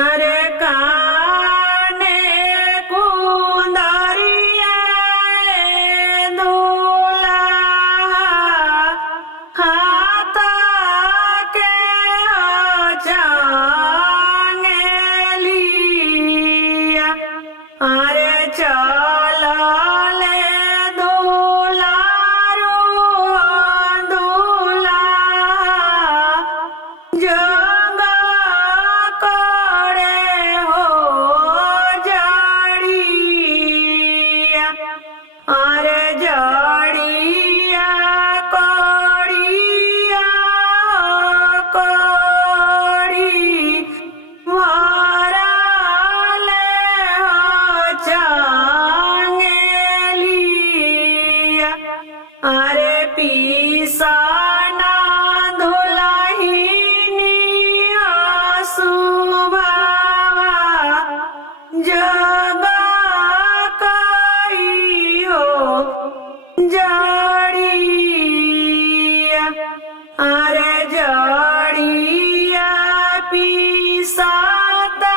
अरे काने कुंदरिया दूल्हा हाथ के चांगेलिया अरे चल ले दुलारू दूल्हा जग करे हो जड़िया अरे जड़िया कड़िया कड़ी भरले हो चांगेलिया अरे पीसाना दुल्हिनिया सुबावा जग कई हो जड़िया अरे जड़िया पीसाता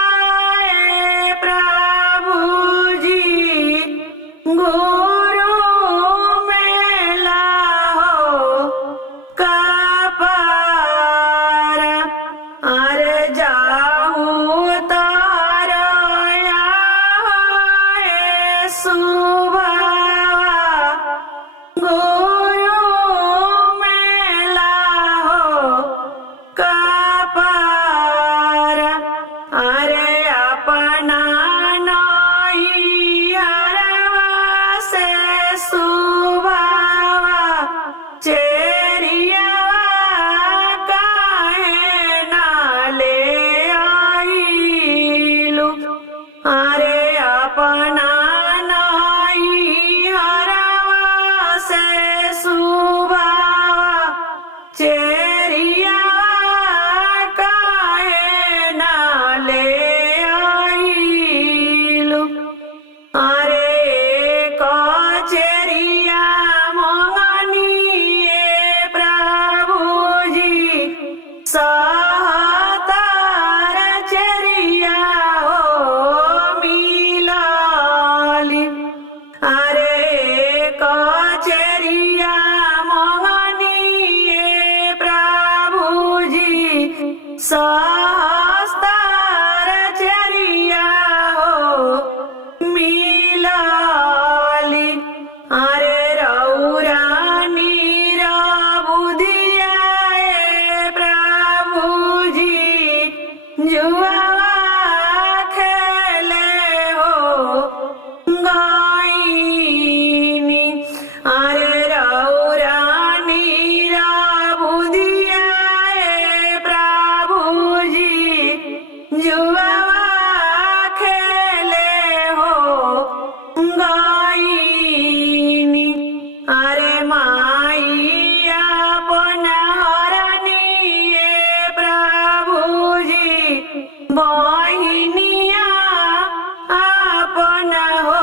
है प्रभु जी गुरु मेला हो कपार अरे जाऊ तारया सुबावा गुरु मेला हो कपार अरे अपना नैहरवा से सुबावा चेरिया काहे ना ले आइलू अरे अपना नैहरवा से सुबावा चेरिया काहे ना ले आइलू अरे कचेरिया मंगनिए प्रभु जी सहतार चेरिया हो मिलली अरे कचेरिया मंगनिए प्रभु जी सहस्तार चेरिया हो मिलली अरे रौरानी बुधिया प्रभु जी जुआवा खेले हो गाइनी अरे रौरानी बुधिया प्रभु जी जुआवा खेले हो गाइनी अरे माइया पनहरनिए प्रभु जी बहिनिया आपन हो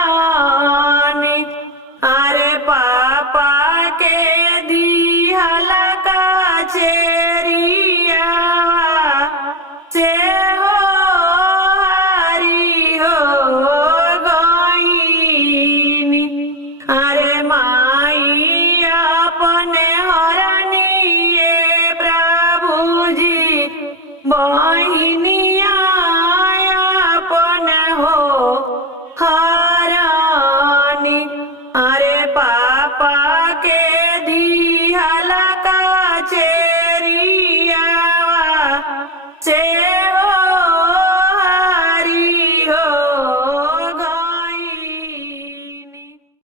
हरानी अरे पापा के दिहल का चेरिया से हो हरी हो गईनी अरे माई अपने हरनिए प्रभु जी बहिनी